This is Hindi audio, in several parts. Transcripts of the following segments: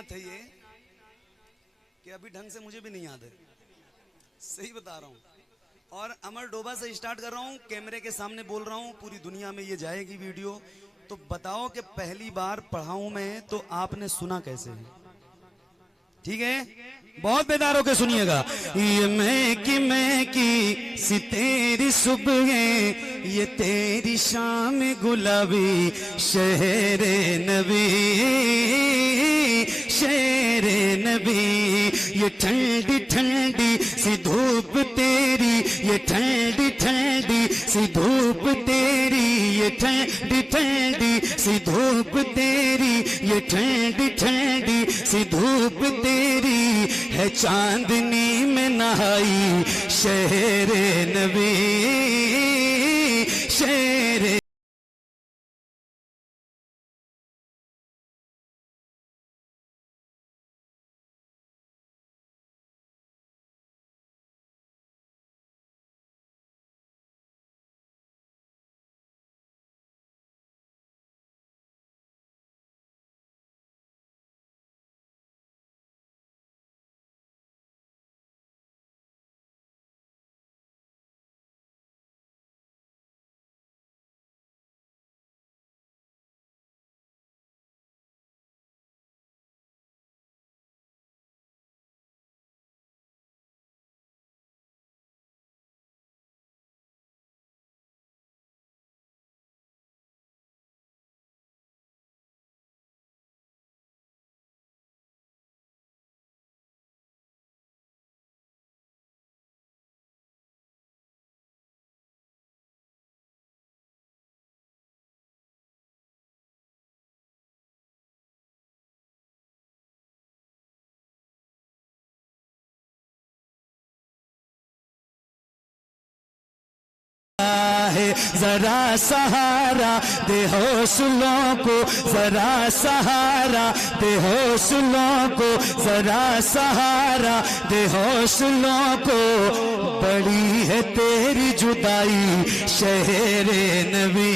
नात है ये कि अभी ढंग से मुझे भी नहीं याद है, सही बता रहा हूँ। और अमर डोबा से स्टार्ट कर रहा हूँ, कैमरे के सामने बोल रहा हूँ, पूरी दुनिया में ये जाएगी वीडियो। तो बताओ कि पहली बार पढ़ाऊं मैं तो आपने सुना कैसे है? ठीक है, बहुत बेदार होकर सुनिएगा। ये मैं की सी तेरी सुबह, ये तेरी शाम गुलाबी, शहरे नबी, शेरे नबी। ये ठंडी ठंडी सी धूप तेरी, ये ठंडी ठंडी सी धूप तेरी, ये ठंडी ठंडी सी धूप तेरी, ये ठंडी ठंडी सी धूप तेरी है चांदनी में नहाई, शहरे नबी, शेरे। जरा सहारा दे हौसलों को, जरा सहारा दे हौसलों को, जरा सहारा दे हौसलों को। बड़ी है तेरी जुदाई, शहरे नबी,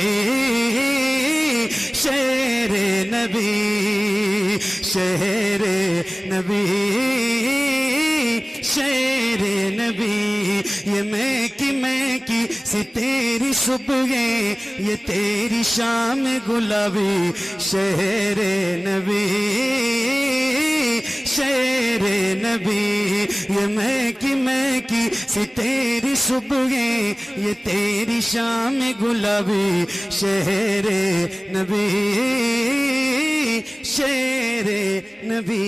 शेरे नबी, शहरे नबी, शेरे नबी। ये मैं की सी तेरी सुबह, ये तेरी शाम गुलाबी, शहरे नबी, शेरे नबी। ये मैं की सी तेरी सुबह, ये तेरी शाम गुलाबी, शहरे नबी, शेरे नबी।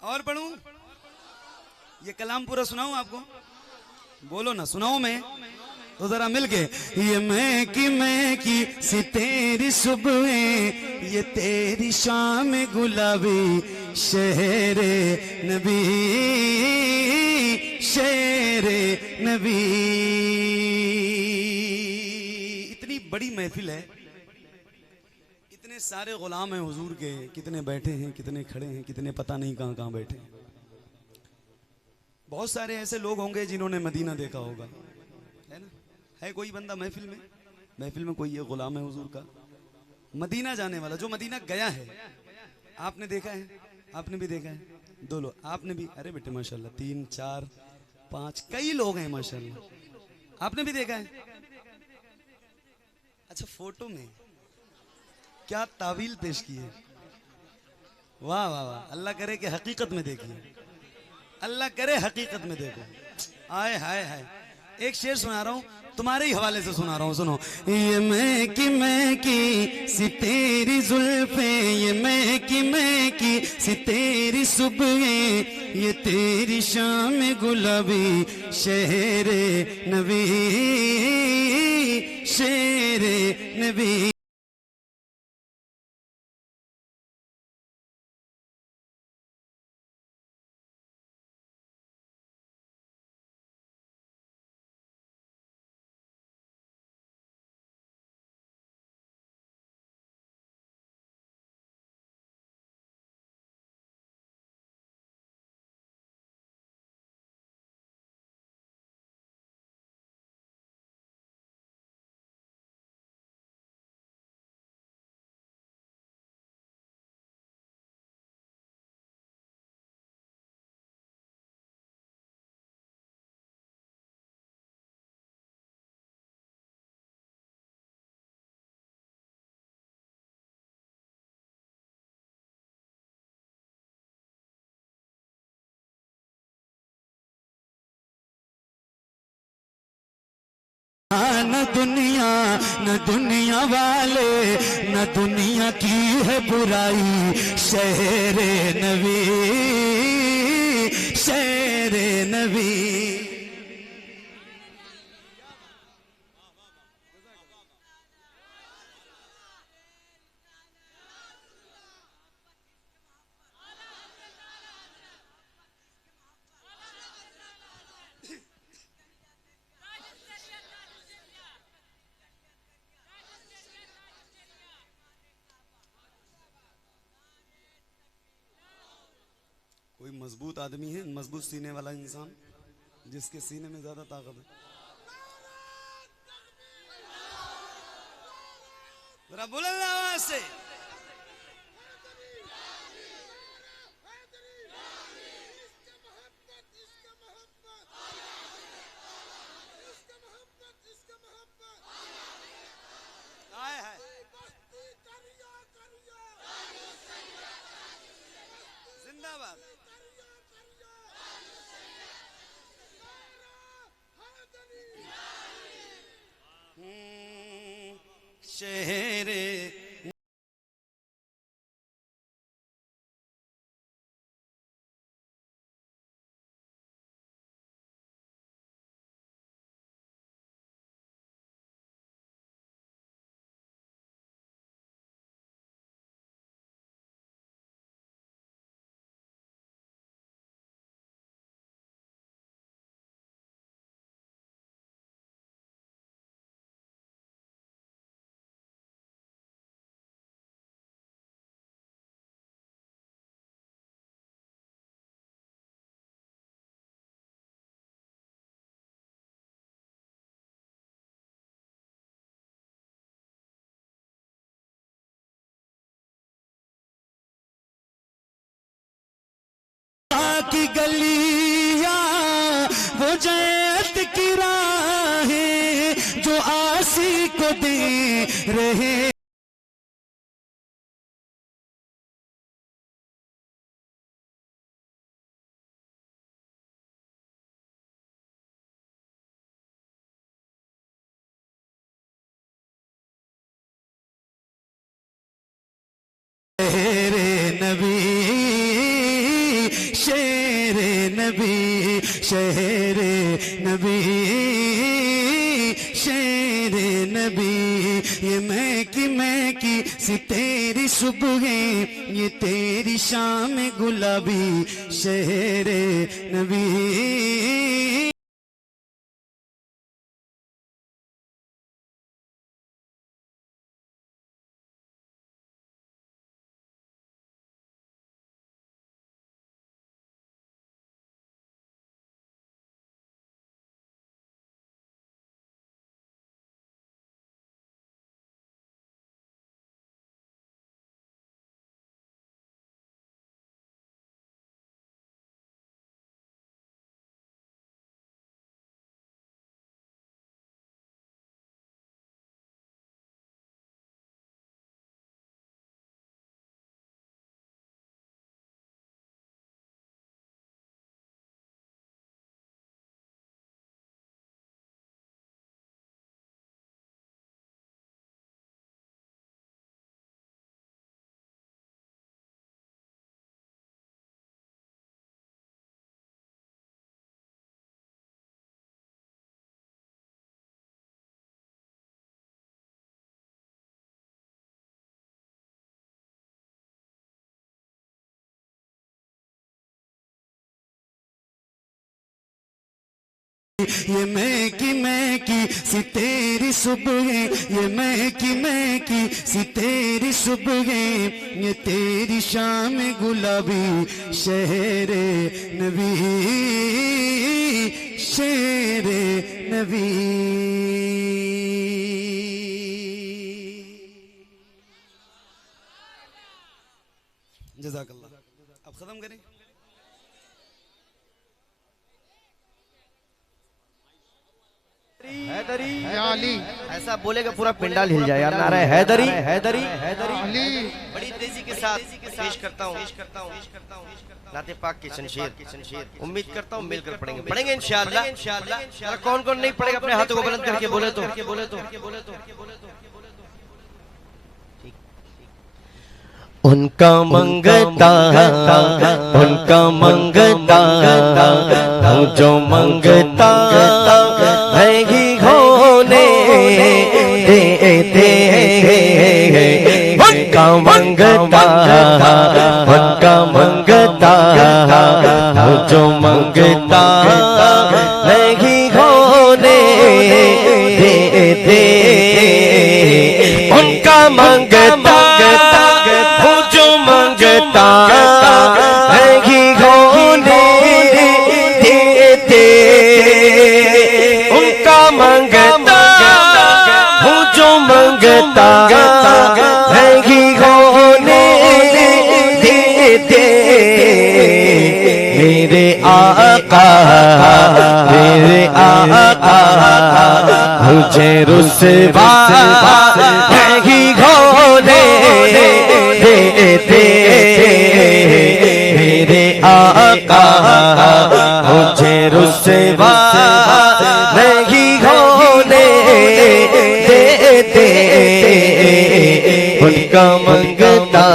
और पढ़ूं? ये कलाम पूरा सुनाऊं आपको? बोलो ना, सुनाऊं मैं तो जरा मिलके। ये मैं की सी तेरी सुबह, ये तेरी शाम गुलाबी, शहरे नबी, शेरे नबी। इतनी बड़ी महफिल है, इतने सारे गुलाम हैं हुजूर के, कितने बैठे हैं, कितने खड़े हैं, कितने पता नहीं कहां कहां बैठे हैं। बहुत सारे ऐसे लोग होंगे जिन्होंने मदीना देखा होगा, है ना? है कोई बंदा महफिल में? महफिल में कोई ये गुलाम है हुजूर का, मदीना जाने वाला, जो मदीना गया है। आपने देखा है? आपने भी देखा है? दो लोग आपने भी? अरे बेटे माशाल्लाह, 3 4 5 कई लोग हैं माशाल्लाह। आपने भी देखा है? अच्छा, फोटो में क्या तावील पेश की है। वाह वाह वाह, अल्लाह करे कि हकीकत में देखिए, अल्लाह करे हकीकत में देखो। आए हाय हाय। एक शेर सुना रहा हूं, तुम्हारे ही हवाले से सुना रहा हूं, सुनो। ये मैं की सी तेरी जुल्फे, ये मैं की सी तेरी सुबह, ये तेरी शाम गुलाबी, शहरे नबी, शेरे नबी। न दुनिया वाले न दुनिया की है बुराई, शहरे नबी शहरे नबी। कोई मजबूत आदमी है, मजबूत सीने वाला इंसान, जिसके सीने में ज्यादा ताकत है, जरा बुलंद आवाज से जिंदाबाद। शहरे की गलियां वो जन्नत की राहें जो आसी को दे रहे। शेरे नबी शेरे नबी शेरे नबी शेरे नबी। ये मैं की सी तेरी सुबह, ये तेरी शाम गुलाबी, शेरे नबी। ये मैं की सी तेरी सुबह, ये मैं की सी तेरी सुबह, ये तेरी शाम गुलाबी, शहरे नबी शेरे नबी। जज़ाकल्लाह। अब खत्म करें। हैदरी अली ऐसा बोलेगा पूरा पिंडाल हिल जाए यार। नारा हैदरी हैदरी हैदरी अली। बड़ी तेजी के साथ पेश करता हूँ नाते पाक के शमशेर। उम्मीद करता हूँ मिलकर पढ़ेंगे इंशाअल्लाह। कौन कौन नहीं पढ़ेगा अपने हाथों को बुलंद करके बोले तो। उनका मंगता हूँ जो मंगता है ही होने देते। उनका मंगता हूँ जो मंगता है ही होने देते। उनका मंगता हूँ जो मंगता है ही होने देते। उनका मंगता हूँ जो मंगता है ही होने देते। मेरे आका मुझे रुसवा है ही होने देते। मेरे आका मुझे रुसवा नहीं होने देते। उनका मंगता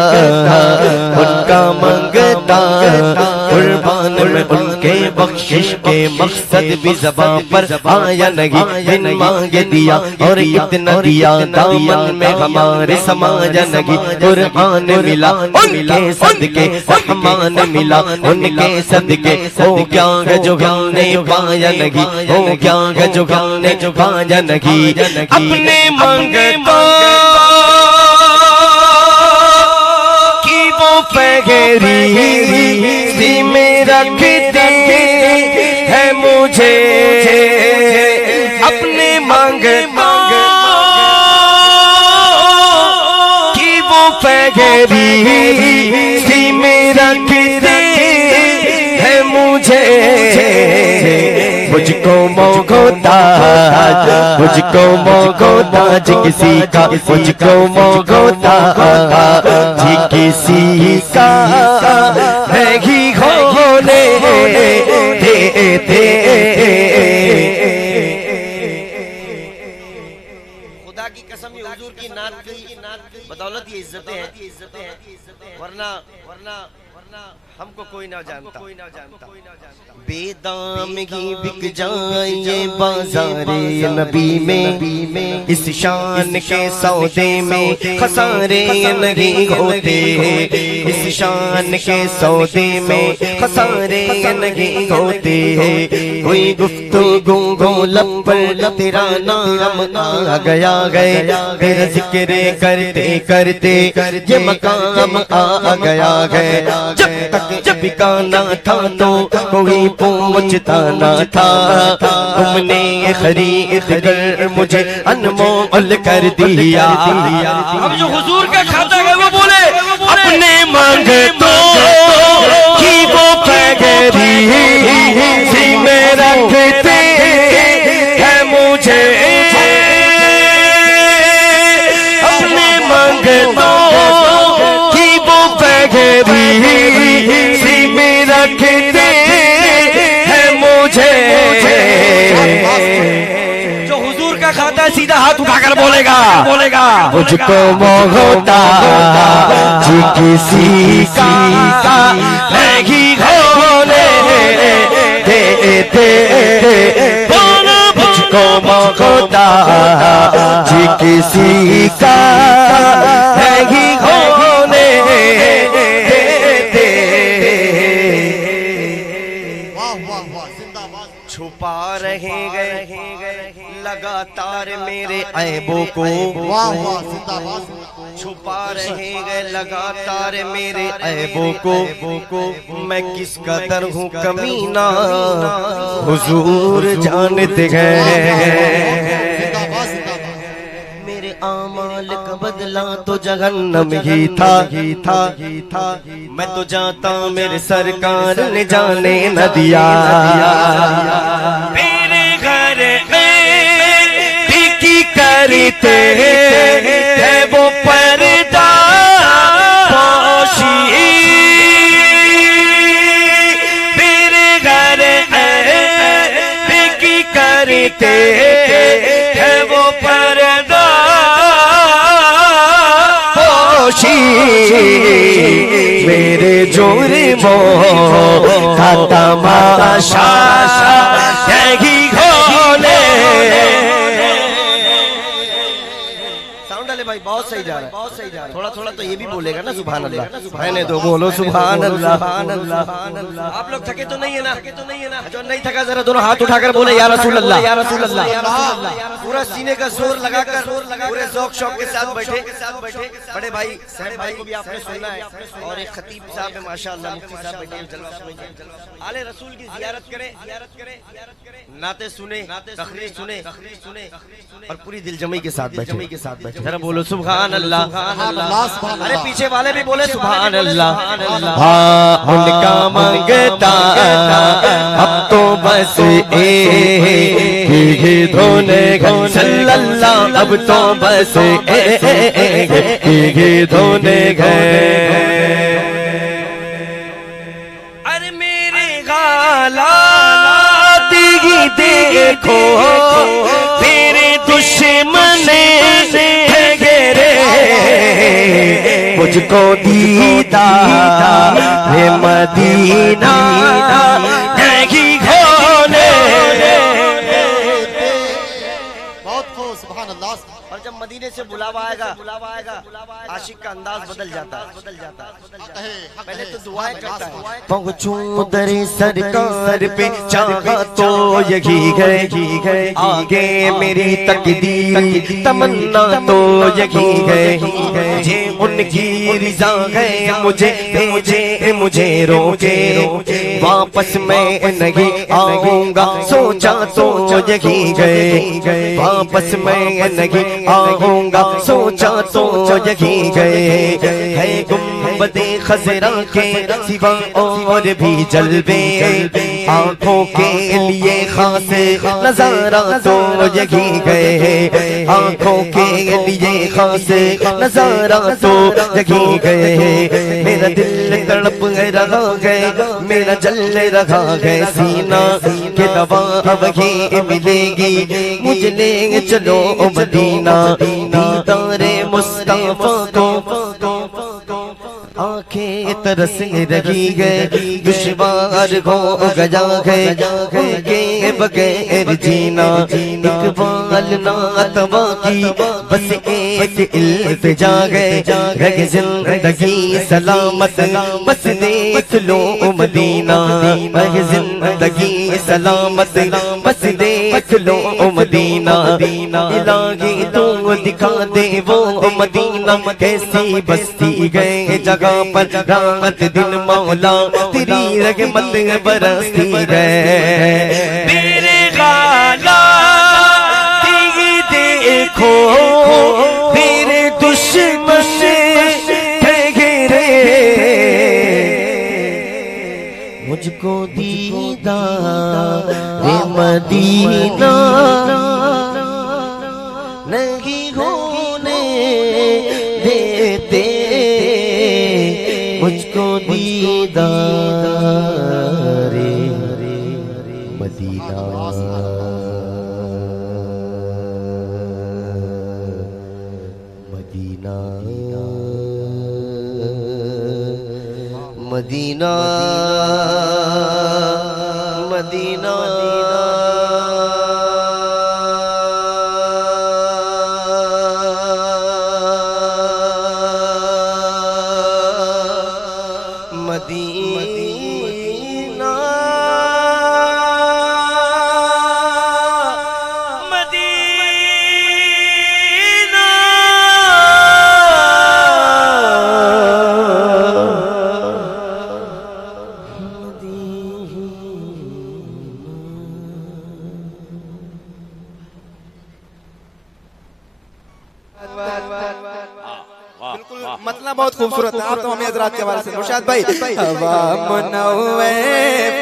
कुर्बान में उनके बख्शिश के मकसद भी ज़बां पर आया नहीं। बिन मांगे दिया और इतना दिया दामन में हमारे समाया नहीं। कुर्बान मिला उनके सदके रहमान मिला उनके सदके। हो क्या है जो हमने पाया नहीं, हो क्या है जो हमने पाया नहीं। अपने मंगता की वो पगड़ी में रखते हैं मुझे। अपने मंगता की वो पगड़ी में रखते हैं मुझे। मुझको मोहताज किसी का, मुझको मोहताज किसी का नहीं होने देते। खुदा की कसम ये हुजूर की नात की बदौलत ये इज्जतें हैं, वरना हमको कोई ना जानता। बेदाम ही बिक जाए बाज़ारे नबी में, इस शान के सौदे में खसारे नहीं होते। इस शान के सौदे में खसारे नहीं होते। कोई गुफ्तगू लब पर तेरा नाम आ गया तेरा जिक्र करते करते ये मकाम आ गया है। जब गाना था तो कोई पूछता ना था। तुमने खरीद कर मुझे अनमोल कर दिया। अब जो हुजूर का खाता है वो बोले अपने मंगतों की वो पगड़ी में रखते हैं मुझे। अपने मंगतों की वो पगड़ी रखते हैं मुझे। जो हुजूर का खाता है सीधा हाथ उठाकर बोलेगा मुझको मोहताज किसी का नहीं होने देते। मुझको मोहताज किसी का नहीं होने छुपा रहे गए लगातार मेरे ऐबों को। छुपा रहे गए लगातार मेरे ऐबों को। मैं किस कदर हूँ कमीना हुजूर जानते हैं। मेरे आमाल का बदला तो जहन्नम ही था। मैं तो जाता मेरे सरकार ने जाने न दिया। मेरे घर की करते है वो पर्दा पोशी। मेरे घर की करते है वो पर्दा पोशी। मेरे जुर्मों का तमाशा यही खोले। साउंड वाले भाई बहुत सही जा रहा है, बहुत सही जा रहा है। थोड़ा थोड़ा तो ये भी बोलेगा ना सुभान अल्लाह। रहने दो, बोलो सुभान अल्लाह। आप लोग थके तो नहीं है ना? जो नहीं थका जरा दोनों हाथ उठाकर बोले या रसूल अल्लाह, या रसूल अल्लाह। पूरा सीने का जोर लगाकर पूरे ज़ौक़ शौक़ के साथ बैठे। बड़े भाई साहब भाई को भी आपने सुनना है, और एक खतीब साहब है माशाअल्लाह, मुफ्ती साहब बैठे हैं, जलवा सुनिए। आले रसूल की ज़ियारत करें, नाते सुने, तकरीर सुने, और पूरी दिलजमी के साथ बैठे। जरा बोलो सुभान अल्लाह। अरे पीछे वाले भी बोले सुभान अल्लाह। हाँ उनका मांगता अब तो बस एक धोने सल्लल्लाह, अब तो बस एक धोने गए। अरे मेरे हालात ही देखो, तेरे दुश्मन घेरे मुझको दीदार है मदीना नहीं खोले। बहुत खूब सुभान अल्लाह। और जब मदीने से बुलावा आएगा आशिक का अंदाज बदल जाता है। पहले तो दुआएं करता है। पहुंचूं दरे सरकार पे चाहा तो यही गए, आगे मेरी तकदीर तमन्ना तो यही गए। मुझे उनकी रिजा है, मुझे रोके वापस मैं नहीं आऊंगा, सोचा तो यही गए। वापस मैं नहीं आऊंगा, सोचा तो यही गए। है गुंबदे खज़रा के सिवा और भी जलवे, आंखों के लिए खास नजारा तो यही गए। आंखों के लिए खास नजारा तो यही गए। मेरा दिल तड़प रहा है, मेरा जल रहा है सीना, के दवा वही मिलेगी मुझे ले चलो मदीना। दीदारे मुस्तफा को आंखें तरस रही है, दुश्वार हो गया है के बगैर जीना। इकबाल नातवा की बस एक इल्तिजा है, जिंदगी सलामत बस देख लो मदीना। जिंदगी सलामत बस देख लो मदीना। इलाही तू दिखा दे वो मदीना, कैसी बस्ती गए जगह पर रात दिन मौला तेरी रहमत बरसती है। मेरे गाला देखो तेरे दुश्मन घेरे, मुझको दीदार मदीना नहीं होने देते, मुझको दीदार मदीना। मदीना मदीना मदीना मतलब बहुत खूबसूरत है। आप तो हमें हजरात के हवाले से मुर्शाद भाई। हवा मुनव्वे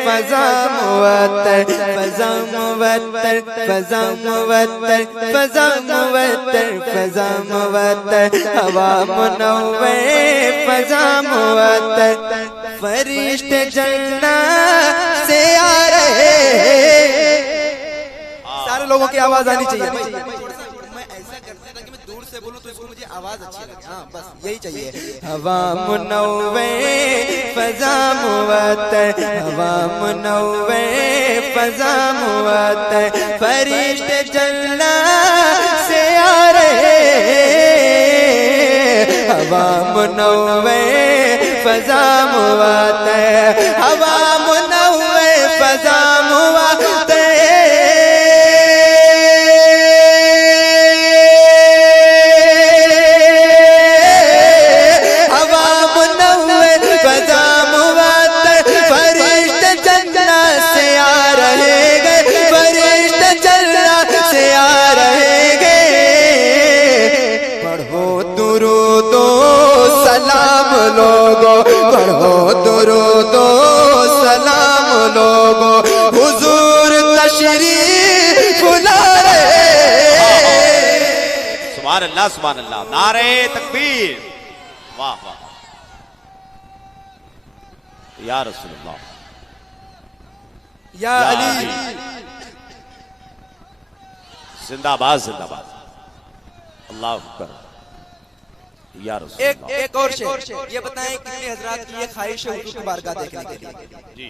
फज़ा मुवत्तर, फज़ा मुवत्तर, फज़ा मुवत्तर, फज़ा मुवत्तर, फज़ा मुवत्तर, हवा मुनव्वे फज़ा मुवत्तर, फरिश्ते जन्नत से आ रहे। सारे लोगों की आवाज आनी चाहिए। मैं ऐसा करता था कि मैं दूर से बोलूं तो इसको मुझे आवाज अच्छी लगे। हाँ बस यही चाहिए। हवा मुनव्वे फजा मुअत्तर, हवा मुनव्वे फजा मुअत्तर, फरिश्ते जन्नत से आ रहे, हवा मुनव्वे फजा मुअत्तर, हवा मुनव्वे फजा मुअत्तर, लोगो पढ़ो दुरूदो सलाम लोगो, हुजूर तशरीफ ला रहे। सुभान अल्लाह सुभान अल्लाह, नारे तकबीर, वाह वाह या रसूलुल्लाह, या अली, जिंदाबाद जिंदाबाद, अल्लाह अकबर या रसूलुल्लाह। एक और शेर, ये बताएं कितने हजरात की ये ख्वाहिश है हुजूर की बारगाह देखने के लिए? जी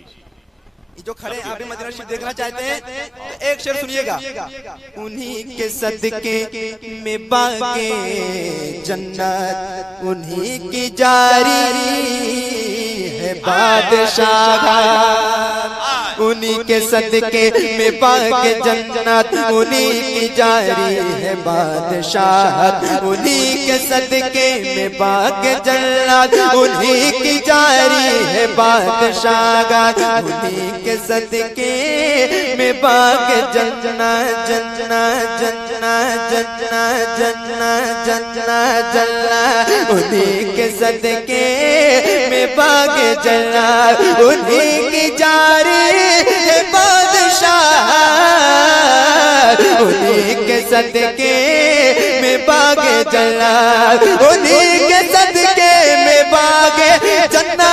ये जो खड़े हैं आप भी मदीना शरीफ देखना चाहते हैं तो एक शेर सुनिएगा। उन्हीं के सदके में बागे जन्नत, उन्हीं की जारी है बादशाह, उन्हीं के सदके में बागे जन्नत, उन्हीं की जारी है बादशाहत, उन्हीं के सदके में बागे जन्नत, उन्हीं की जारी है बादशाहत, उन्हीं के सदके में बाग जन्ना जन्ना जन्ना जन्ना जन्ना जन्ना जन्ना, उन्हीं के सदके में बाग जन्ना, उन्हीं की जारी है बादशाह, उन्हीं के सदके में बाग जन्ना, उन्हीं के सदके में बाग जन्ना,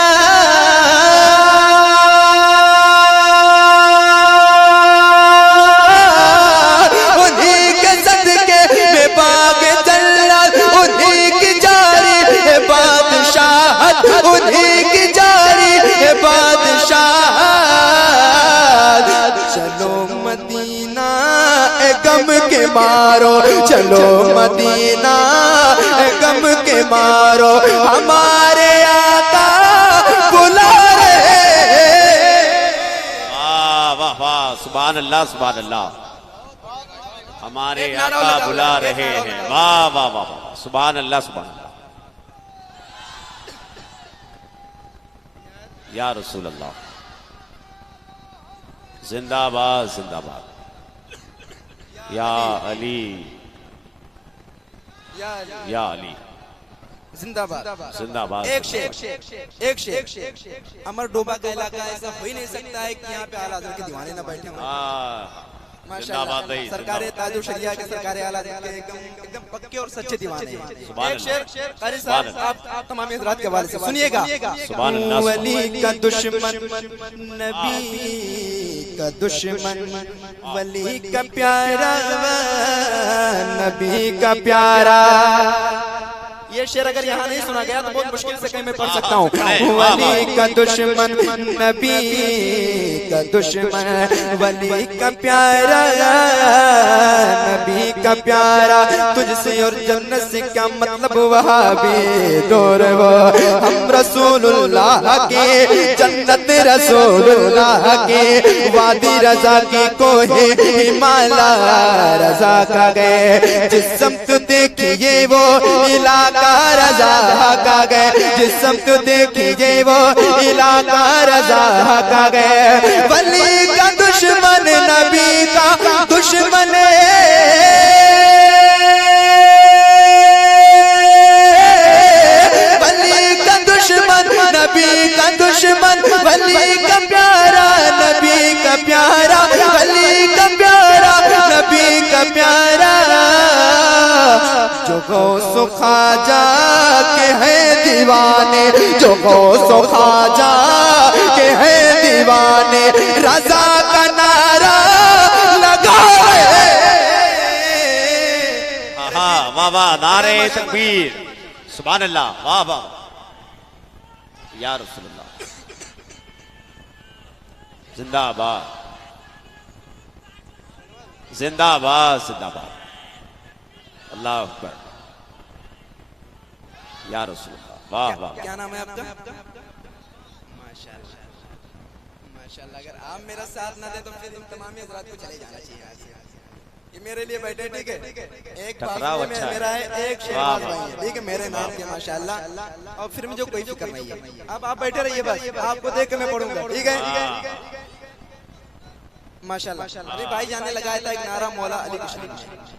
उन्हीं की जारी है बादशाह। चलो मदीना ए गम के मारो, चलो मदीना ए गम के मारो, हमारे आका बुला रहे। वाह वाह वाह, सुभान अल्लाह सुभान अल्लाह, हमारे आका बुला रहे हैं। वाह वाह वाह, सुभान अल्लाह सुभान अल्लाह, या रसूल अल्लाह, जिंदाबाद जिंदाबाद, या अली या अली, जिंदाबाद जिंदाबाद। एक शेर, एक शेर, अमर डोबा का इलाका ऐसा हो ही नहीं सकता है कि यहाँ पे आला हज़रत के दीवाने ना बैठे हों। जिंदाबाद भाई, सरकार ताजुल शरिया के सरकार आला हज़रत के एकदम पक्के और सच्चे दीवाने हैं। सुभान एक शेर कारी साहब आप तमाम हज़रात के हवाले से सुनिएगा। सुभान अल्लाह, वली का दुश्मन नबी का दुश्मन, वली का प्यारा नबी का प्यारा। ये शेर अगर यहाँ नहीं सुना गया तो बहुत मुश्किल से कहीं मैं पढ़ सकता हूँ। वली का दुश्मन नबी का दुश्मन, वली का प्यारा नबी का प्यारा, तुझसे और जन्नत से क्या मतलब वहाबी दूर वो, हम रसूलुल्लाह के जन्नत रसूलुल्लाह के, वादी रजा की कोहे हिमाला रजा का गए, जिस समत देखिए वो इलाका रजा का गए, जिस समत देखिए वो इलाका रजा का गए। वली का दुश्मन नबी का दुश्मन, वली का दुश्मन नबी का दुश्मन, वली का प्यारा नबी का प्यारा, वली का प्यारा नबी का प्यारा, जो गौस ख्वाजा के हैं दीवाने, जो गौस ख्वाजा के हैं दीवाने, रजा का नारा लगा रहे। हाँ वाह वाह, नारे तकबीर, सुभान अल्लाह, वाह वाह या रसूलुल्लाह, जिंदाबाद जिंदाबाद जिंदाबाद, अल्लाह अकबर, या रसूलुल्लाह, वाह वाह। क्या नाम है आपका? माशाल्लाह माशाल्लाह। अगर आप मेरा साथ ना दे तो फिर तुम तमाम हज़रात को चले जाना चाहिए यहाँ से। ये मेरे लिए बैठे, ठीक है? एक टकराव बात अच्छा है। मेरा है, एक वाह, शेरबाज भाई है, ठीक है? मेरे नाम के माशाल्लाह। और फिर मुझे कोई फिक्र नहीं है। अब आप बैठे रहिए, बस आपको देख के मैं पढ़ूंगा, ठीक है? माशाल्लाह। अभी भाई जाने लगाया था एक नारा, मौला अली कृष्ण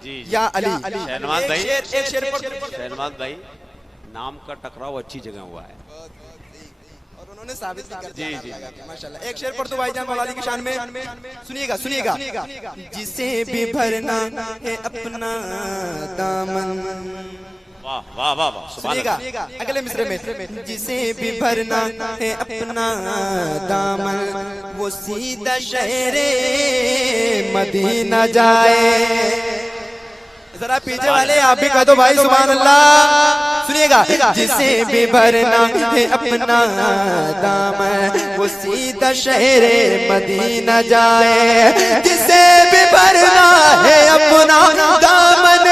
जी या अली। शहनवाज भाई, एक शेर पढ़। शहनवाज भाई, नाम का टकराव अच्छी जगह हुआ है। और उन्होंने साबित भी कर जी, दिया जी। माशाल्लाह। एक शेर पढ़ दो भाईजान मौला अली की शान में, सुनिएगा सुनिएगा। जिसे भी भरना है अपना दामन, वाह वाह वाह वाह, सुभान सुनिएगा अल्लाह, अगले मिसरे में। जिसे भी भरना है अपना दामन, वो सीधा शहरे मदीना जाए। जरा पीछे वाले आप भी कह दो भाई सुभान अल्लाह। सुनिएगा, जिसे भी भरना है अपना दामन, वो सीधा शहरे मदीना जाए। जिसे भी भरना है अपना दामन,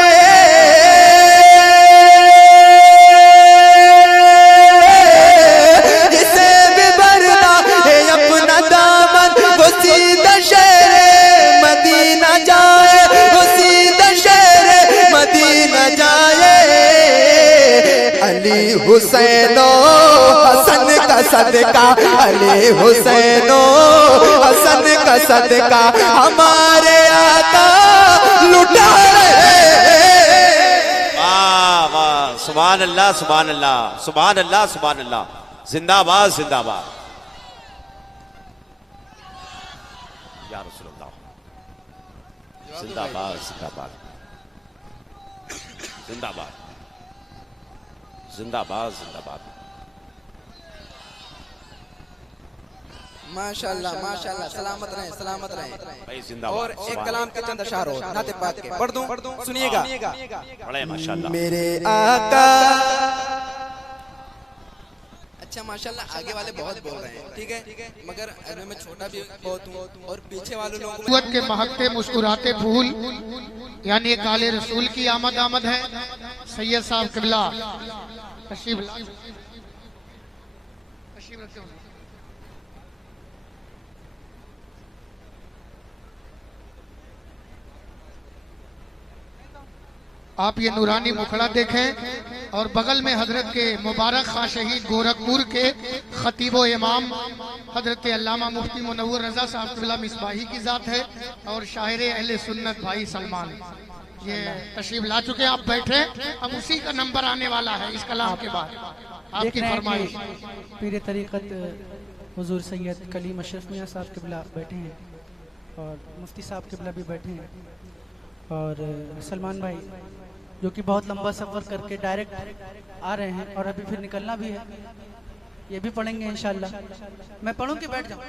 जिसे भी भरना है अपना दामन, वो सीधा शहरे मदीना जाए, वो सीधा शहरे मदीना जाए। अली हुसैनो हसन का सदका, अली हुसैनो हसन का सदका, हमारे आका लुटा रहे। वाह वाह, सुभान अल्लाह सुभान अल्लाह सुभान अल्लाह सुभान अल्लाह, जिंदाबाद जिंदाबाद, या रसूलुल्लाह, जिंदाबाद जिंदाबाद जिंदाबाद जिंदाबाद जिंदाबाद। माशाल्लाह माशाल्लाह, सलामत रहे सलामत रहे। भाई जिंदाबाद। और एक कलाम के चंद अशार हो नाते पाक के पढ़ दूं, सुनिएगा। बड़े माशाल्लाह, मेरे आका। अच्छा माशाल्लाह, आगे वाले बहुत बोल रहे हैं, ठीक है? मगर मैं छोटा भी बहुत हूँ और पीछे वाले लोगों को नबूवत के महकते मुस्कुराते फूल, यानी काले रसूल की आमद आमद है। सैयद साहब किबला तशरीफ रखते हो। आप ये नूरानी मुखड़ा देखें और बगल में हजरत के मुबारक खां शहीद गोरखपुर के खतीबो इमाम हजरत अल्लामा मुफ्ती मुनव्वर रजा साहब किबला मिसबाही की जात है और शायर अहले सुन्नत भाई सलमान ये तशरीफ ला चुके हैं। आप बैठे, अब उसी का नंबर आने वाला है इस कलाम के बाद। आपकी फरमाइश। पीर तरीक़त हुजूर सैयद कलीम अशरफ मियाँ साहब किबला बैठे हैं और मुफ्ती साहब किबला भी बैठे हैं और सलमान भाई जो कि बहुत लंबा सफ़र करके डायरेक्ट आ रहे हैं और अभी फिर निकलना भी है, ये भी पढ़ेंगे इंशाल्लाह। मैं पढ़ूं कि बैठ जाऊं?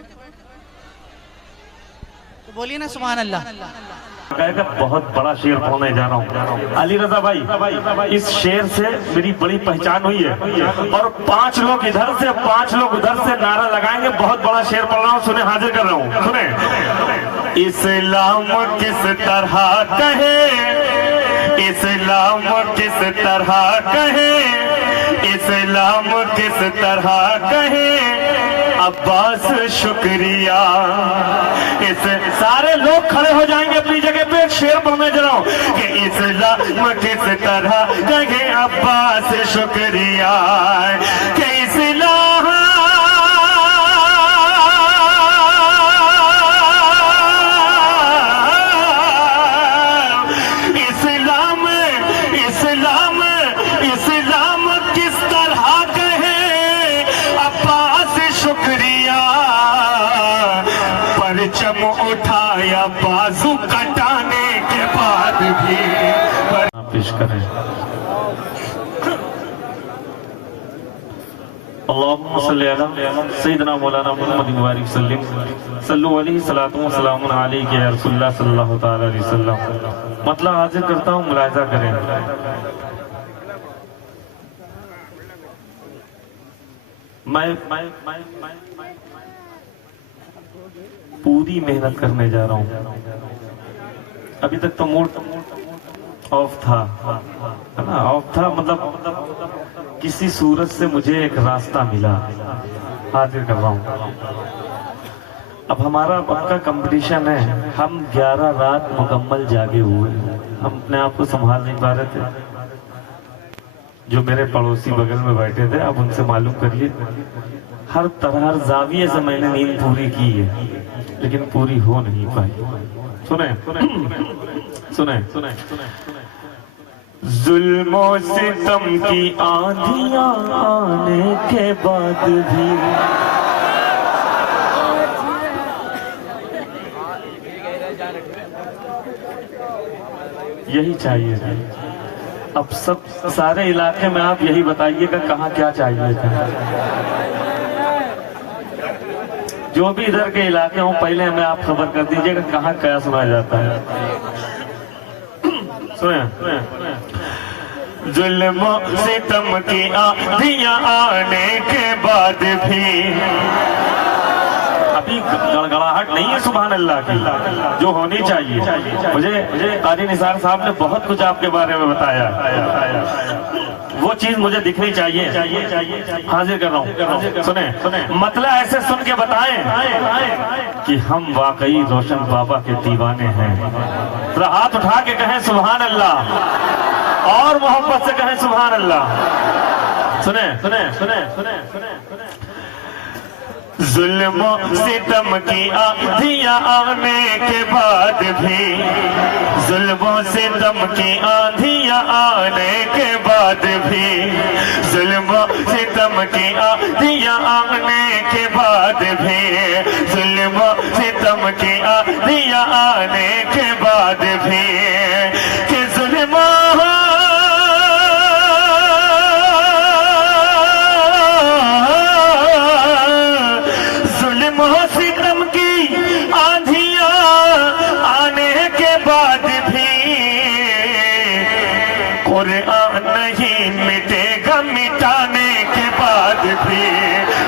तो बोलिए ना सुभान अल्लाह। बहुत बड़ा शेर पढ़ने जा रहा हूँ। अली रजा भाई, इस शेर से मेरी बड़ी पहचान हुई है और 5 लोग इधर से 5 लोग उधर से नारा लगाएंगे। बहुत बड़ा शेर पढ़ रहा हूँ, सुने, हाजिर कर रहा हूँ, सुने। इस्लाम किस तरह कहे, इस्लाम किस तरह कहे, इस्लाम किस तरह कहे, अब्बास शुक्रिया। इस सारे लोग खड़े हो जाएंगे अपनी जगह पे, एक शेर पढ़ने जा रहा हूं कि इस्लाम किस तरह कहे, अब्बास शुक्रिया, कि इस्लाम इस्लाम इस्लाम इस्लाम किस तरह कहे, अब्बास शुक्रिया, परचम उठाया बाजू कटाने के बाद भी पेश करें। अल्लाहुम्मा सल्ली अला सय्यिदना मौलाना मुहम्मद मुबारक सल्लिम सल्लु अलैहि सलातु व सलामुन अलैका या रसूलुल्लाह सल्लल्लाहु तआला अलैहि वसल्लम। मतलब हाजिर करता हूँ, मुलाहिजा करें। मैं पूरी मेहनत करने जा रहा हूँ। अभी तक तो मूड ऑफ था, है ना, ऑफ था। मतलब किसी सूरत से मुझे एक रास्ता मिला, हाजिर कर रहा हूँ। अब हमारा आपका कंपटीशन है, हम 11 रात मुकम्मल जागे हुए हैं, हम अपने आप को संभाल नहीं पा रहे थे। जो मेरे पड़ोसी बगल में बैठे थे, अब उनसे मालूम करिए, हर तरह हर जाविये से मैंने नींद पूरी की है, लेकिन पूरी हो नहीं पाई। सुने सुने सुने जुल्मो सितम की आंधियां आने के बाद भी यही चाहिए था। अब सब सारे इलाके में आप यही बताइएगा कहाँ क्या चाहिए था। जो भी इधर के इलाके हों, पहले हमें आप खबर कर दीजिएगा कहाँ क्या सुना जाता है। सुने जुल्म सितम की आंधियां आने के बाद भी अभी गड़गड़ाहट नहीं है सुभान अल्लाह की, जो होनी चाहिए। मुझे कारी निसार साहब ने बहुत कुछ आपके बारे में बताया, वो चीज मुझे दिखनी चाहिए। हाजिर कर रहा हूँ, सुने मतलब ऐसे सुन के बताएं कि हम वाकई रोशन बाबा के दीवाने हैं। तो हाथ उठा के कहें सुभान अल्लाह, और मोहब्बत से कहें सुभान अल्लाह। सुने सुने सुने सुने सुने जुल्म सितम की आंधियां आने के बाद भी, जुल्म सितम की आंधियां आने के बाद भी, जुल्म सितम की आंधियां आने के बाद भी, जुल्म सितम की आंधियां आने के बाद भी, कि जुल्म सितम की आंधियां आने के बाद भी, कुरान नहीं मिटेगा मिटाने के बाद भी,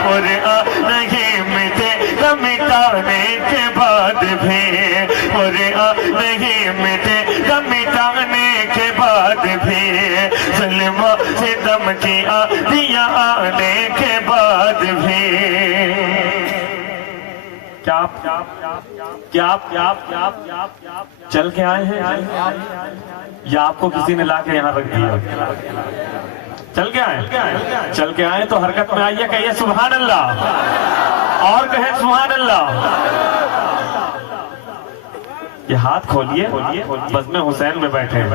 कुरान नहीं मिटेगा मिटाने के बाद भी, कुरान नहीं मिटेगा मिटाने के बाद भी, जुल्म सितम की आंधियां आने के बाद भी। क्या चल के आए हैं या आपको किसी ने लाके यहाँ रख दिया? चल के आए, चल के आए तो हरकत में आइए, कहिए सुभान अल्लाह, और कहे सुभान अल्लाह। ये हाथ खोलिए, बज़्म हुसैन में बैठे हैं,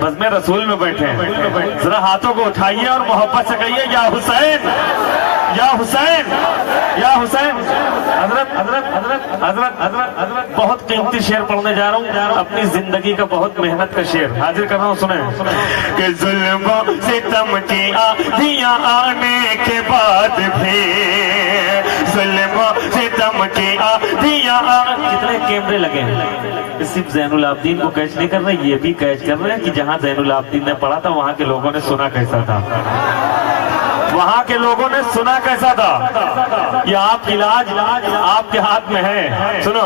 बज़्म रसूल में बैठे हैं, जरा हाथों को उठाइए और मोहब्बत से कहिए या हुसैन या हुसैन या हुसैन। हजरत हजरत हजरत हजरत हजरत हजरत बहुत कीमती शेर पढ़ने जा रहा हूँ, अपनी जिंदगी का बहुत मेहनत का शेर हाजिर कर रहा हूँ। सुने कि जुल्म सितम की आंधियां आने के बाद भी, जुल्म सितम की आंधियां। कितने कैमरे लगे हैं, सिर्फ ज़ैनुल आबिदीन को कैच नहीं कर रहे, ये भी कैच कर रहे हैं कि जहाँ ज़ैनुल आबिदीन ने पढ़ा था वहाँ के लोगों ने सुना कैसा था, वहाँ के लोगों ने सुना कैसा था। ये आपकी इलाज आपके हाथ में है। सुनो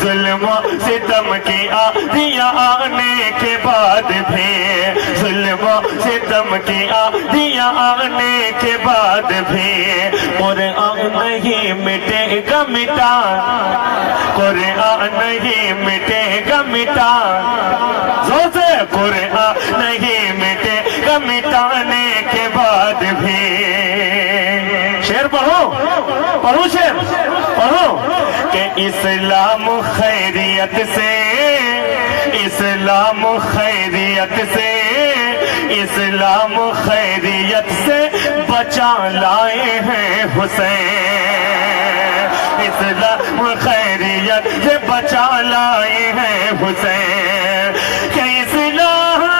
जुल्म सितम की आंधियां आने के बाद भी, जुल्म सितम की आंधियां आने के बाद भी, कुरान नहीं मिटेगा मिटा, कुरान नहीं मिटेगा मिटा, जोर से कुरान नहीं मिटेगा मिटाने के बाद भी। शेर पढ़ो, पढ़ो शेर पढ़ो कि इस्लाम खैरियत से, इस्लाम खैरियत से, इस्लाम खैरियत से बचा लाए हैं हुसैन, इस्लाम खैरियत से बचा लाए हैं हुसैन, कि इस्लाम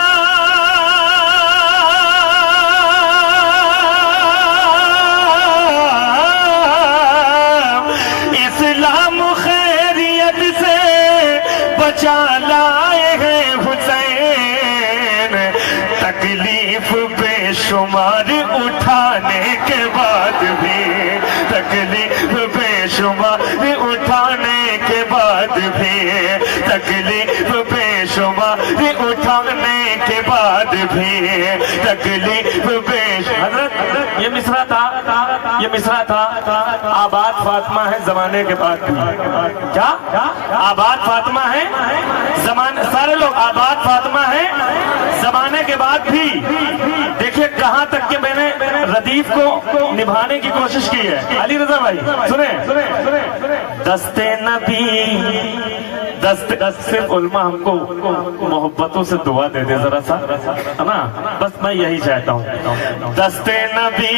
बेशुमार उठाने के बाद भी, तकलीफ बेशुमार उठाने के बाद भी, तकलीफ बेशुमार उठाने के बाद भी, तकलीफ हजरत ये मिसरा था आबाद फातिमा है जमाने के बाद भी। क्या आबाद फातिमा है जमाने, सारे लोग आबाद फातिमा है जमाने के बाद भी। देखिए कहां तक के मैंने रदीफ को निभाने की कोशिश की है। अली रजा भाई सुने, दस्ते नबी सिर्फ उल्मा हमको मोहब्बतों से दुआ दे दे जरा सा, है ना, बस मैं यही चाहता हूँ। दस्ते नबी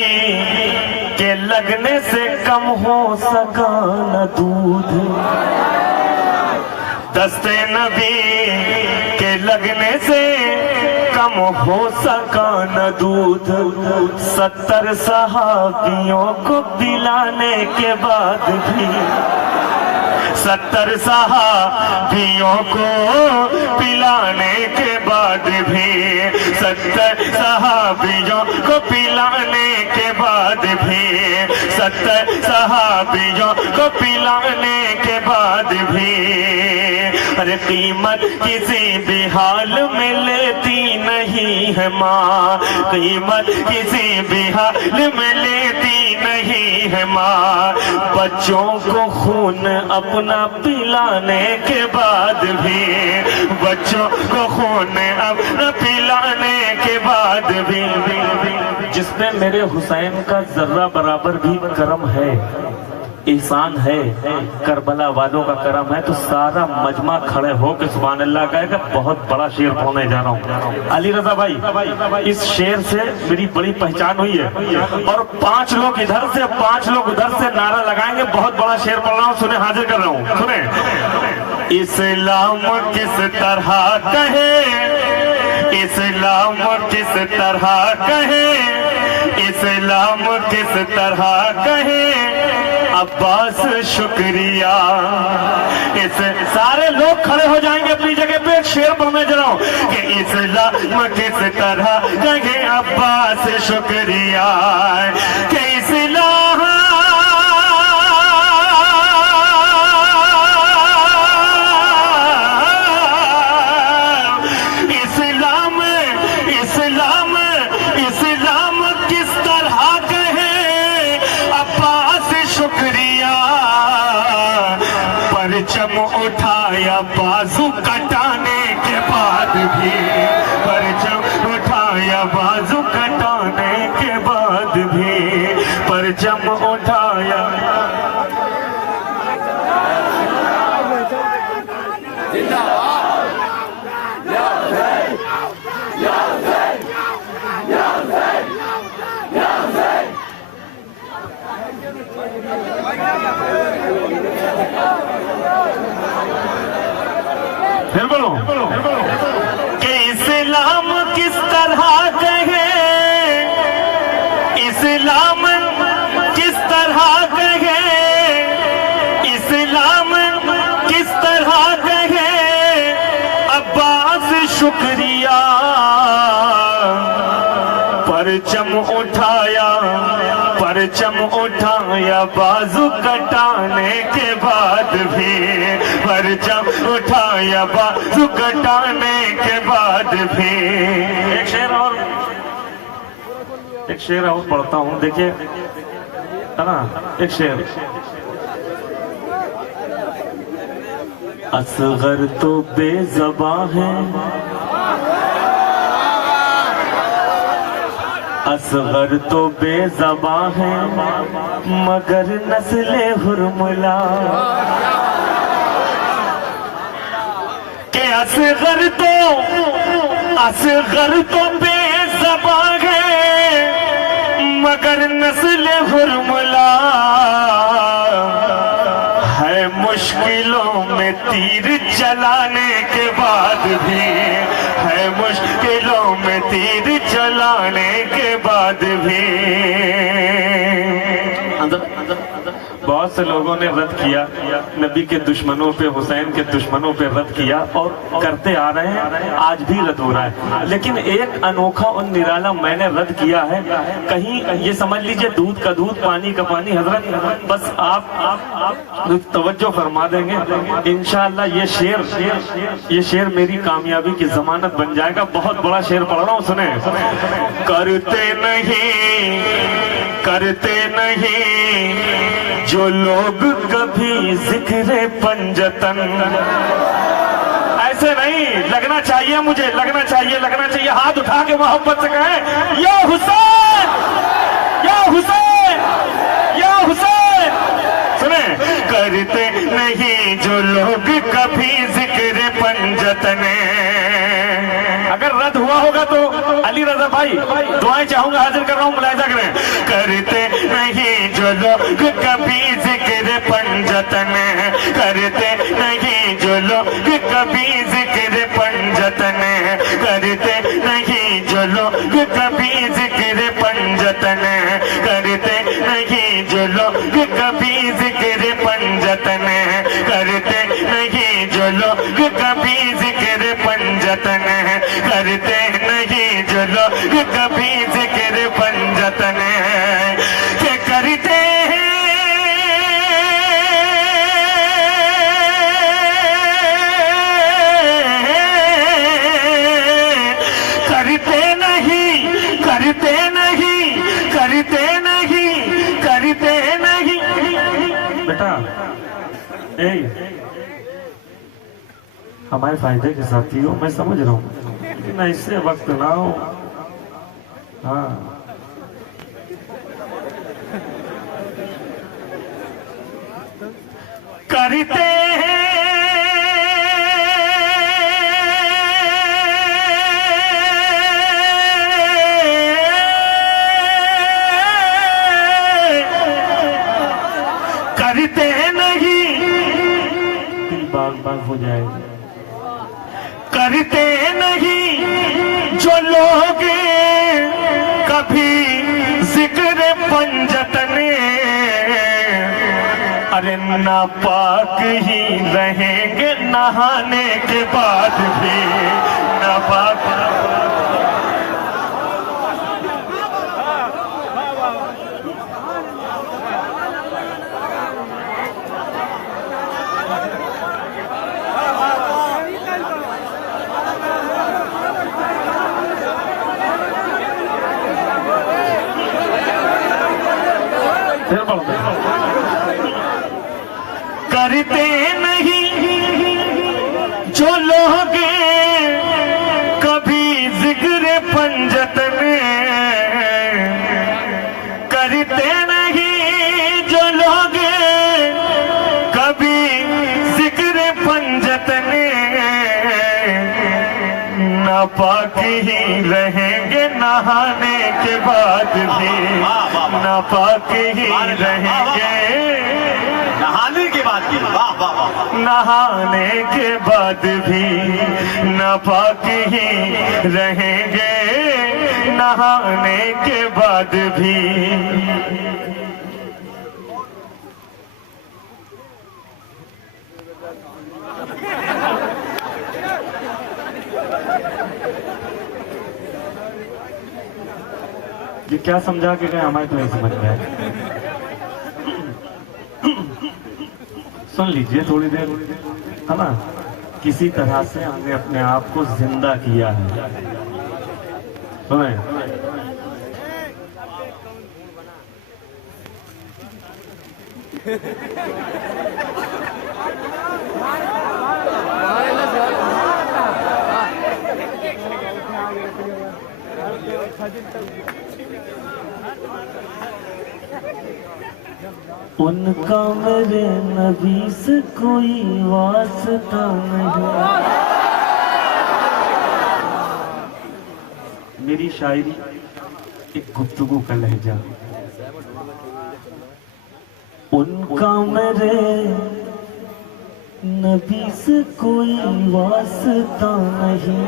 के लगने से कम हो सका न दूध, दस्ते नबी के लगने से कम हो सका न दूध, 70 सहाबियों को पिलाने के बाद भी, 70 सहाबियों को पिलाने के बाद भी, 70 सहाबियों को पिलाने के बाद भी, 70 सहाबियों को पिलाने के बाद भी, अरे कीमत किसी भी हाल में लेती नहीं है माँ, कीमत किसी भी हाल में लेती नहीं है माँ, बच्चों को खून अपना पिलाने के बाद भी, बच्चों को खून अपना पिलाने के बाद भी, जिसमें मेरे हुसैन का जर्रा बराबर भी करम है, एहसान है, करबला वालों का करम है, तो सारा मजमा खड़े हो के सुभान अल्लाह कहेगा। बहुत बड़ा शेर पढ़ने जा रहा हूँ अली रजा भाई, इस शेर से मेरी बड़ी पहचान हुई है, और 5 लोग इधर से 5 लोग उधर से नारा लगाएंगे। बहुत बड़ा शेर पढ़ रहा हूँ, सुने, हाजिर कर रहा हूँ, सुने। इस्लाम किस तरह कहे, इस्लाम किस तरह कहे, इस्लाम किस तरह कहे, अब्बास शुक्रिया। इस सारे लोग खड़े हो जाएंगे अपनी जगह पे, एक शेर पढ़ने जा रहा हूं कि इस्लाम किस तरह कहे अब्बास शुक्रिया, कि इस्लाम किस तरह कहे अब्बास शुक्रिया, परचम उठाया बाजू कटाने के बाद भी, परचम उठाया बाजू कटाने के बाद भी, परचम उठाया। फिर बोलो कि इस्लाम किस तरह कहे, इस्लाम किस तरह कहे, इस्लाम किस तरह कहे अब्बास शुक्रिया, परचम उठाया, परचम उठाया बाजू कटाने के बाद भी, परचम उठाया बाजू कटाने के बाद भी। एक शेर और पढ़ता हूँ, देखिए, है ना, एक शेर। असगर तो बेज़बां है, असगर तो बेज़बां है, मगर नस्ले हुर्मुला, के असगर तो बेज़बां है, मगर नस्ले हुर्मुला, है मुश्किलों में तीर चलाने के बाद भी, है मुश्किलों में तीर चलाने के बाद भी। बहुत से लोगों ने रद्द किया, नबी के दुश्मनों पे, हुसैन के दुश्मनों पे रद्द किया और करते आ रहे हैं, आज भी रद्द हो रहा है। लेकिन एक अनोखा और निराला मैंने रद्द किया है। कहीं ये समझ लीजिए दूध का दूध, पानी का पानी। हजरत बस आप तवज्जो फरमा देंगे इंशाअल्लाह ये शेर मेरी कामयाबी की जमानत बन जाएगा। बहुत बड़ा शेर पढ़ रहा हूँ, सुने। करते नहीं जो लोग कभी जिक्र पंजतन। ऐसे नहीं लगना चाहिए, मुझे लगना चाहिए। हाथ उठा के मोहब्बत से कहें या हुसैन, या हुसैन, या हुसैन। सुने, करते नहीं जो लोग कभी जिक्र पंजतन। अगर रद्द हुआ होगा तो अली रजा भाई दुआएं चाहूंगा, हाजिर कर रहा हूं, मुलाहिजा करें। करते नहीं जो लोग कभी जिक्र पंजतन, करते नहीं जो लोग कभी जिक्र पंजतन, करते नहीं जो लोग कभी जिक्र पंजतन, करते नहीं जो लोग कभी जिक्र पंजतन, करते नहीं जो लोग कभी जिक्र पंजतन, करते नहीं जो लोग कभी जिक्र पंजतन के करते हैं। करते नहीं, करते नहीं, करते नहीं, करते नहीं। बेटा हमारे फायदे के साथी हो, मैं समझ रहा हूँ, लेकिन ऐसे वक्त ना हो। हाँ, करते हैं करते नहीं, दिल बाग बाग हो जाएगा। करते नहीं जो लोग कभी जिक्र पंजतन, अरे नापाक ही रहेंगे नहाने के बाद भी, नापाक। करते नहीं जो लोग कभी जिक्र पंजतन, करते नहीं जो लोग कभी जिक्र पंजतन, नापाक ही रहेंगे नहाने के बाद भी, नापाक ही रहेंगे नहाने के बाद भी। वाह वाह वाह, नहाने के बाद भी नापाक ही रहेंगे, नहाने के बाद भी। ये क्या समझा के गए हमारे तो नहीं समझ में आया। सुन लीजिए थोड़ी देर, है ना। किसी तरह से हमने अपने आप को जिंदा किया है, सुने। उनका मेरे नबी से कोई वास्ता नहीं। मेरी शायरी एक गुफ्तगू का लहजा। उनका मेरे नबी से कोई वास्ता नहीं,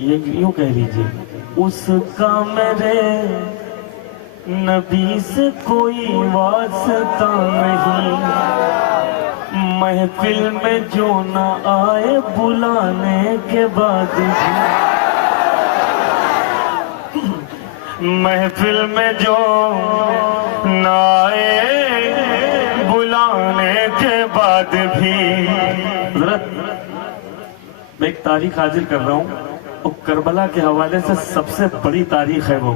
ये यूं कह लीजिए। उसका मेरे नबी से कोई वास्ता नहीं, महफिल में जो न आए बुलाने के बाद भी, महफिल में जो न आए बुलाने के बाद भी। मैं एक तारीख हाजिर कर रहा हूँ, और करबला के हवाले से सबसे बड़ी तारीख है वो।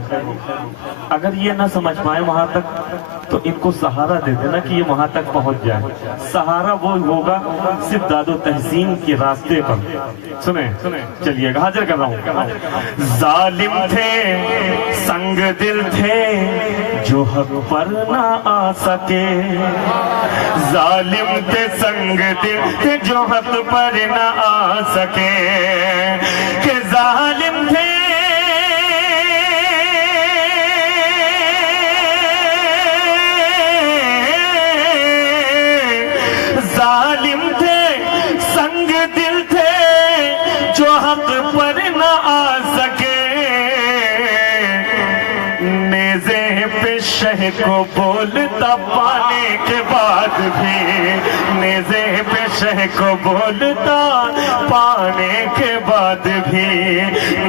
अगर ये ना समझ पाए वहां तक तो इनको सहारा दे देना कि ये वहां तक पहुंच जाए। सहारा वो होगा सिर्फ दादो तहसीन के रास्ते पर। सुने चलिएगा, हाजिर कर रहा हूँ। जालिम थे संग दिल थे जो हक पर ना आ सके, जालिम थे संग दिल थे जो हक पर ना आ सके, के जालिम थे जालिम थे संग दिल थे जो हक पर न आ सके, नेज़े पे शह को बोलता पाने के बाद भी, नेज़े पे शह को बोलता पाने के बाद भी,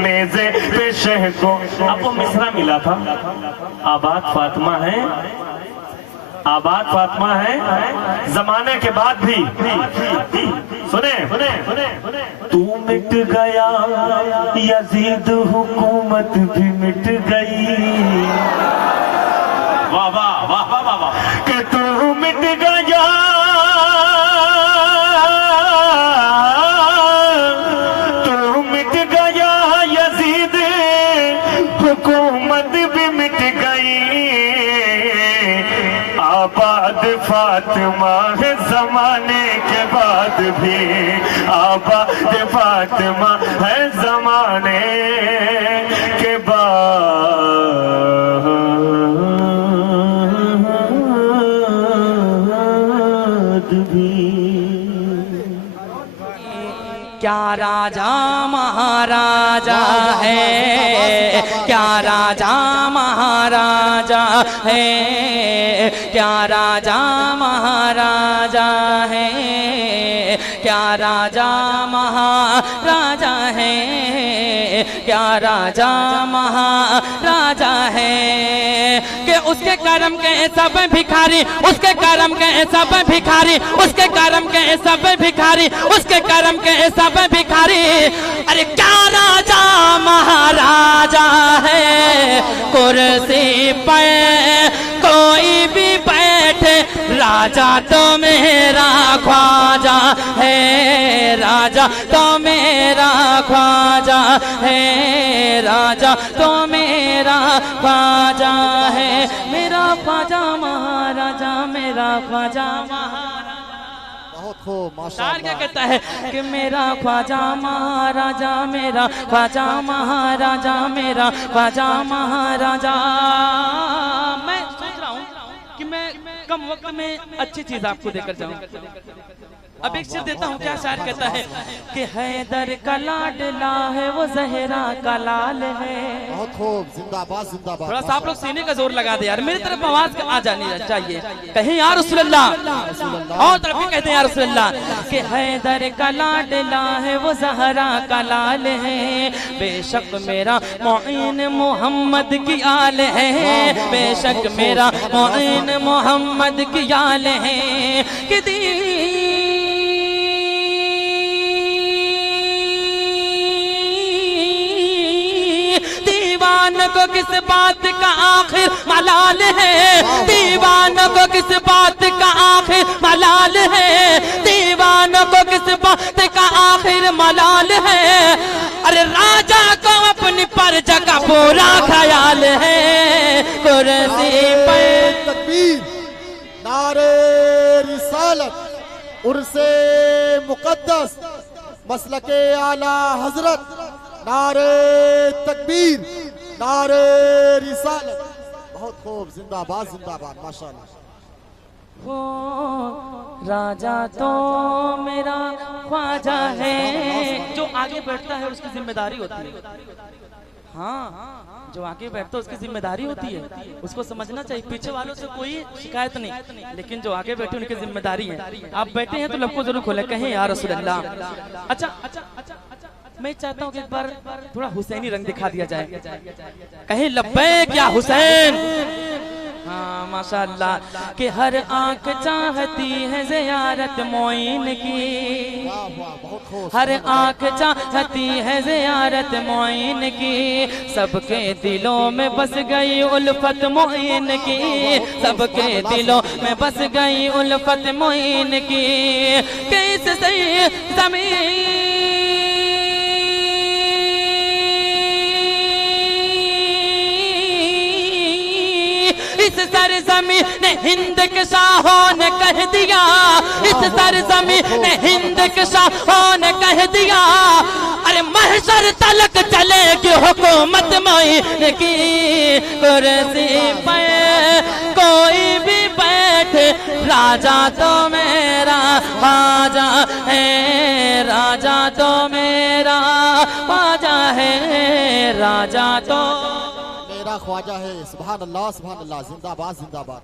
नेज़े पे शह को। आपको मिसरा मिला था, आबाद फातिमा है, आबाद फातिमा है जमाने के बाद भी। सुने तू मिट गया यजीद हुकूमत भी मिट गई, वाह वाह वाह वाह वाह, कि तू मिट गया तू मिट गया यजीद हुकूमत भी मिट गई, आबाद फातिमा है जमाने के बाद भी, आबाद फातिमा है जमाने के बाद भी। क्या राजा महाराजा है, क्या राजा महाराजा है, क्या राजा महाराजा है, क्या राजा महाराजा है, क्या राजा महाराजा है, कि उसके करम के सब भिखारी, उसके करम के सब भिखारी, उसके करम के सब भिखारी, उसके करम के सब भिखारी। अरे क्या राजा महाराजा है, कुर्सी पर कोई भी बैठे, राजा तो मेरा ख्वाजा है, राजा तो मेरा ख्वाजा है, राजा तो मेरा ख्वाजा है, मेरा ख्वाजा महाराजा, मेरा ख्वाजा महाराजा। बहुत खूब माशाअल्लाह। क्या कहता है कि मेरा ख्वाजा महाराजा, मेरा ख्वाजा महाराजा, मेरा ख्वाजा महाराजा। मैं सोच रहा हूँ कि मैं कम वक्त में अच्छी चीज आपको देकर जाऊँ। अब एक शेर देता हूँ, क्या शायर कहता है कि हैदर का लाडला है वो जहरा का लाल है। बहुत खूब, जिंदाबाद जिंदाबाद। थोड़ा सा आप लोग सीने का जोर लगा दे यार, मेरी तरफ आवाज आ जानी चाहिए। कहें या रसूलल्लाह, और तरफ भी कहते हैं या रसूलल्लाह, कि हैदर का लाडला है वो जहरा का लाल है, बेशक मेरा मोइन मोहम्मद की आल है, बेशक मेरा मोइन मोहम्मद की आल है, कि दीवान को किस बात का आखिर मलाल है, दीवान को किस बात का आखिर मलाल है, दीवान को किस बात का आखिर मलाल है। अरे राजा को अपनी प्रजा का पूरा ख्याल है, कुर्सी पर तकबीर, नारे रिसालत, उर्से मुकद्दस, मसलके आला हजरत, नारे तकबीर, नारे रिसालत। बहुत खूब, जिंदाबाद जिंदाबाद माशाअल्लाह। वो राजा तो मेरा ख्वाजा है, जो आगे बैठता है उसकी जिम्मेदारी होती है। हाँ, जो आगे बैठता है उसकी जिम्मेदारी होती है, उसको समझना चाहिए। पीछे वालों से कोई शिकायत नहीं, लेकिन जो आगे बैठे उनकी जिम्मेदारी है। आप बैठे हैं तो लब को जरूर खोले, कहें या रसूल अल्लाह। अच्छा, मैं चाहता हूँ कि एक बार थोड़ा हुसैनी रंग दिखा दिया जाए, कहें लब्बैक या हुसैन। हाँ माशाअल्लाह, कि हर आंख चाहती है ज़ियारत मोइन की, हर आंख चाहती है ज़ियारत मोइन की, सबके दिलों में बस गई उल्फत मोइन की, सबके दिलों में बस गई उल्फत मोइन की। कैसे सही ज़मीन इस सरज़मीन ने हिंद के शाहों ने कह दिया, इस सरज़मीन ने हिंद के शाहों ने कह दिया, अरे महशर तलक चलेगी हुकूमत मोइन की। कुर्सी पे कोई भी बैठे, राजा तो मेरा ख्वाजा है, राजा तो मेरा ख्वाजा है, राजा तो मेरा ख्वाजा है। सुभान अल्लाह, सुभान अल्लाह, जिंदाबाद जिंदाबाद।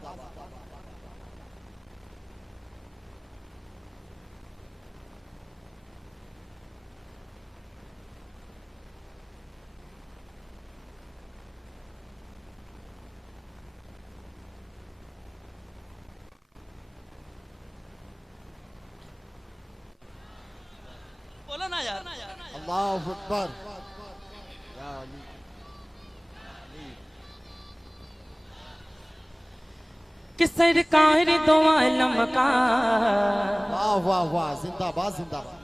बोला ना यार, अल्लाहु अकबर। कि सरकार दो आलम का, वाह वाह वाह, जिंदाबाद जिंदाबाद।